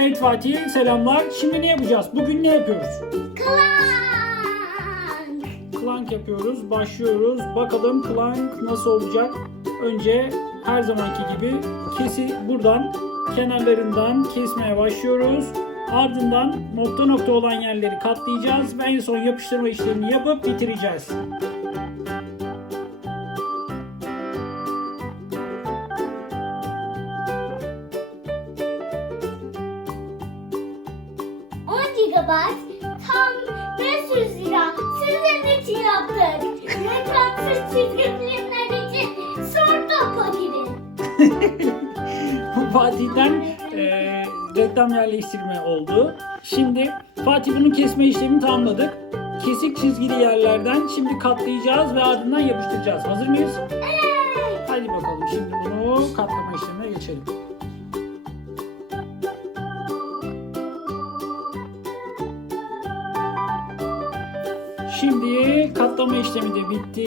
Evet Fatih selamlar. Şimdi ne yapacağız? Bugün ne yapıyoruz? Klank. Clank yapıyoruz. Başlıyoruz. Bakalım Clank nasıl olacak? Önce her zamanki gibi kesi buradan kenarlarından kesmeye başlıyoruz. Ardından nokta nokta olan yerleri katlayacağız ve en son yapıştırma işlemini yapıp bitireceğiz. Gigabayt tam 500 lira sizin için yaptık. Reklansız çizgi filmler için topa girin. Fatih'ten eee, reklam yerleştirme oldu. Şimdi Fatih bunun kesme işlemini tamamladık. Kesik çizgili yerlerden şimdi katlayacağız ve ardından yapıştıracağız. Hazır mıyız? Evet. Hadi bakalım şimdi bunu katlama işlemine geçelim. Şimdi katlama işlemi de bitti.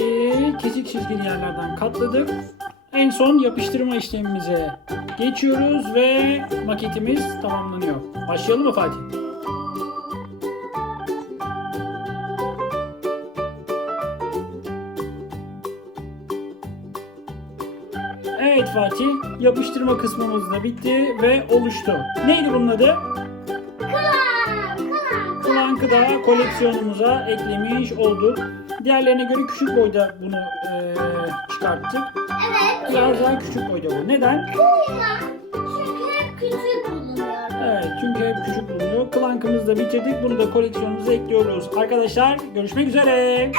Kesik çizgili yerlerden katladık. En son yapıştırma işlemimize geçiyoruz ve maketimiz tamamlanıyor. Başlayalım mı Fatih? Evet Fatih, yapıştırma kısmımız da bitti ve oluştu. Neydi bunun adı? Plank'ı da koleksiyonumuza eklemiş olduk. Diğerlerine göre küçük boyda bunu eee, çıkarttık. Evet. Biraz daha küçük boyda bu. Neden? Çünkü hep küçük bulunuyor. Evet çünkü hep küçük bulunuyor. Klank'ımızı da bitirdik. Bunu da koleksiyonumuza ekliyoruz. Arkadaşlar görüşmek üzere. Evet.